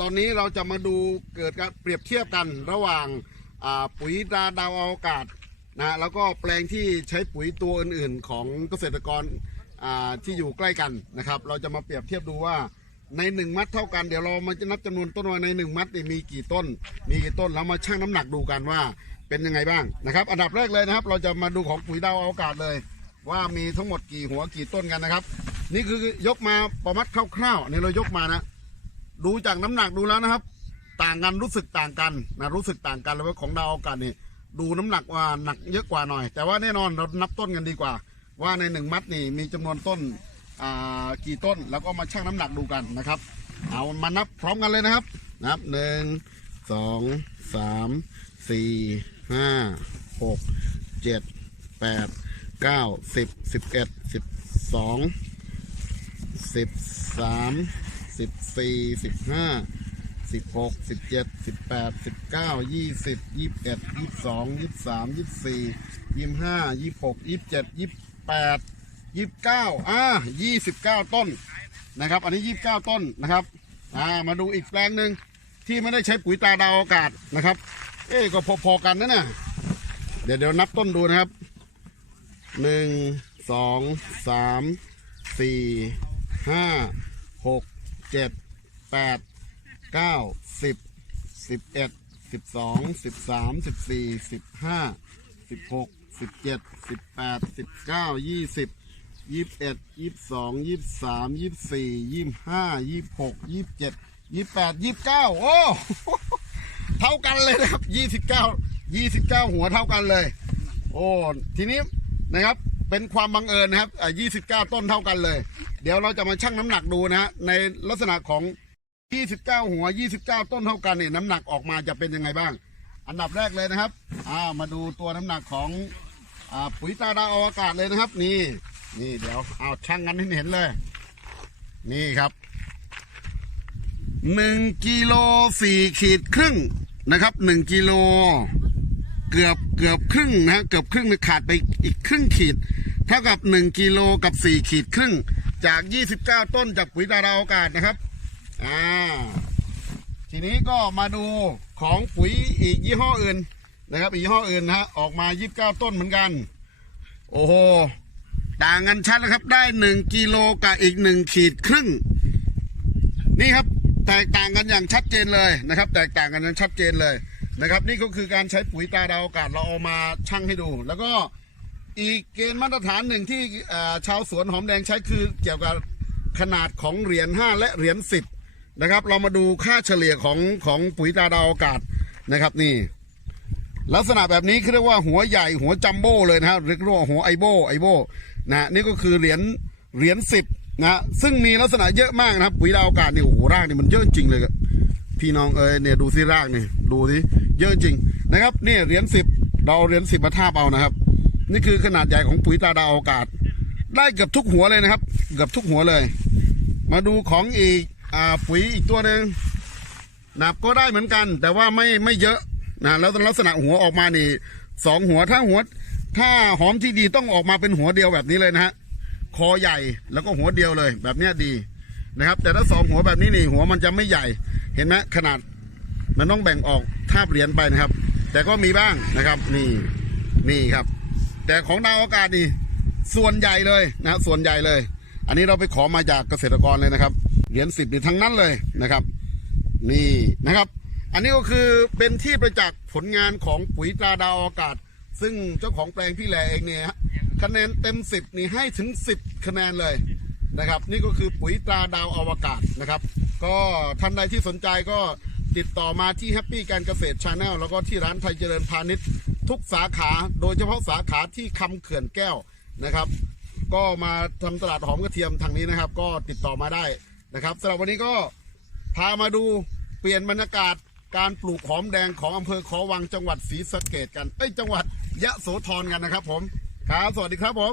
ตอนนี้เราจะมาดูเกิดการเปรียบเทียบกันระหว่างาปุ๋ยตาดาวอวกาศนะแล้วก็แปลงที่ใช้ปุ๋ยตัวอื่นๆ ของเกษตรกรที่อยู่ใกล้กันนะครับ เราจะมาเปรียบเทียบดูว่าในหนึ่งมัดเท่ากันเดี๋ยวเรามาจะนับจำนวนต้นว่าในหนึ่งมัดมีกี่ต้น มีกี่ต้นแล้วมาชั่งน้ำหนักดูกันว่าเป็นยังไงบ้างนะครับ อันดับแรกเลยนะครับ เราจะมาดูของปุ๋ยดาวอวกาศเลย ว่ามีทั้งหมดกี่หัวกี่ต้นกันนะครับ นี่คือยกมาประมัดคร่าวๆนี่เรายกมานะ ดูจากน้ำหนักดูแล้วนะครับ ต่างกันรู้สึกต่างกันนะรู้สึกต่างกันเลยว่าของดาวอากาศนี่ดูน้ำหนักว่าหนักเยอะกว่าหน่อย แต่ว่าแน่นอนเรานับต้นกันดีกว่า ว่าในหนึ่งมัดนี่มีจำนวนต้นอ่ากี่ต้นแล้วก็มาชั่งน้ำหนักดูกันนะครับ เอามานับพร้อมกันเลยนะครับ นับหนึ่งสองสามสี่ห้าหกเจ็ดแปดเก้าสิบสิบเอ็ดสิบสองสิบสาม สิบสี่สิบห้าสิบหกสิบเจ็ดสิบแปดสิบเก้ายี่สิบยี่สิบเอ็ดยี่สิบสองยี่สิบสามยี่สิบสี่ยี่สิบห้ายี่สิบหกยี่สิบเจ็ดยี่สิบแปดยี่สิบเก้าอ่ายี่สิบเก้าต้นนะครับ อันนี้ยี่สิบเก้าต้นนะครับอ่ามาดูอีกแปลงหนึ่งที่ไม่ได้ใช้ปุ๋ยตาดาวอากาศนะครับ เอ๊ะก็พอๆกันนะเนี่ยเดี๋ยวเดี๋ยวนับต้นดูนะครับหนึ่งสองสามสี่ห้าหก เจ็ดแปดเก้าสิบสิบเอ็ดสิบสองสิบสามสิบสี่สิบห้าสิบหกสิบเจ็ดสิบแปดสิบเก้ายี่สิบยี่สิบเอ็ดยี่สิบสองยี่สิบสามยี่สิบสี่ยี่สิบห้ายี่สิบหกยี่สิบเจ็ดยี่สิบแปดยี่สิบเก้าโอ้เท่ากันเลยนะครับยี่สิบเก้ายี่สิบเก้าหัวเท่ากันเลย โอ้ทีนี้นะครับ เป็นความบังเอิญนะครับอ่า29ต้นเท่ากันเลย เดี๋ยวเราจะมาชั่งน้ำหนักดูนะฮะในลักษณะของ29หัว29ต้นเท่ากันเนี่ยน้ำหนักออกมาจะเป็นยังไงบ้าง อันดับแรกเลยนะครับอ่ามาดูตัวน้ำหนักของอ่าปุ๋ยตาดาวอวกาศเลยนะครับ นี่ นี่เดี๋ยวเอาชั่งกันให้เห็นเลย นี่ครับหนึ่งกิโลสี่ขีดครึ่งนะครับหนึ่งกิโล เกือบเกือบครึ่งนะฮะเกือบครึ่งขาดไปอีกครึ่งขีด เท่ากับ 1กิโลกับ 4 ขีดครึ่ง จาก 29 ต้นจากปุ๋ยตาดาวอากาศนะครับอ่าทีนี้ก็มาดูของปุ๋ยอีกยี่ห้ออื่นนะครับอีกยี่ห้ออื่นนะฮะออกมา 29 ต้นเหมือนกัน โอ้โหต่างกันชัดนะครับได้ 1กิโลกับอีก 1 ขีดครึ่ง นี่ครับแตกต่างกันอย่างชัดเจนเลยนะครับ แตกต่างกันอย่างชัดเจนเลย นะครับ นี่ก็คือการใช้ปุ๋ยตาดาวอากาศเราเอามาชั่งให้ดู แล้วก็อีกเกณฑ์มาตรฐานหนึ่งที่ชาวสวนหอมแดงใช้คือเกี่ยวกับขนาดของเหรียญ5และเหรียญ10นะครับ เรามาดูค่าเฉลี่ยของของปุ๋ยตาดาวอากาศนะครับนี่ ลักษณะแบบนี้เรียกว่าหัวใหญ่หัวจัมโบ้เลยนะครับเรียกว่าหัวไอโบไอโบนะนี่ก็คือเหรียญเหรียญสิบนะซึ่งมีลักษณะเยอะมากนะครับปุ๋ยดาวอากาศนี่โอ้โหรากนี่มันเยอะจริงเลย พี่น้องเอ้ยเนี่ยดูสิรากนี่ดูสิเยอะจริงนะครับนี่เหรียญสิบเราเหรียญสิบมาทาบเอานะครับ นี่คือขนาดใหญ่ของปุ๋ยตาดาวอากาศ ได้เกือบทุกหัวเลยนะครับ เกือบทุกหัวเลย มาดูของอีกอ่าปุ๋ยอีกตัวหนึ่งหนับก็ได้เหมือนกัน แต่ว่าไม่ไม่เยอะนะแล้วลักษณะหัวออกมานี่สองหัวถ้าหัว ถ้าหอมที่ดีต้องออกมาเป็นหัวเดียวแบบนี้เลยนะฮะคอใหญ่แล้วก็หัวเดียวเลยแบบเนี้ยดีนะครับ แต่ถ้าสองหัวแบบนี้นี่หัวมันจะไม่ใหญ่ เห็นไหมขนาดมันต้องแบ่งออกทาบเหรียญไปนะครับ แต่ก็มีบ้างนะครับ นี่นี่ครับ แต่ของดาวอากาศนี่ส่วนใหญ่เลยนะครับส่วนใหญ่เลย อันนี้เราไปขอมาจากเกษตรกรเลยนะครับ เหรียญสิบนี่ทั้งนั้นเลยนะครับ นี่นะครับ อันนี้ก็คือเป็นที่ประจักษ์ผลงานของปุ๋ยตราดาวอากาศ ซึ่งเจ้าของแปลงพี่แหล่เองเนี่ยคะแนนเต็ม10นี่ให้ถึง10คะแนนเลย นะครับ นี่ก็คือปุ๋ยตราดาวอวกาศนะครับ ก็ท่านใดที่สนใจก็ติดต่อมาที่แฮปปี้การเกษตรชาแนลแล้วก็ที่ร้านไทยเจริญพาณิชย์ทุกสาขา โดยเฉพาะสาขาที่คำเขื่อนแก้วนะครับ ก็มาทำตลาดหอมกระเทียมทางนี้นะครับ ก็ติดต่อมาได้นะครับสำหรับวันนี้ก็พามาดูเปลี่ยนบรรยากาศการปลูกหอมแดงของอำเภอขอวังจังหวัดศรีสะเกดกัน เอ้ยจังหวัดยะโสธรกันนะครับผม ครับ สวัสดีครับผม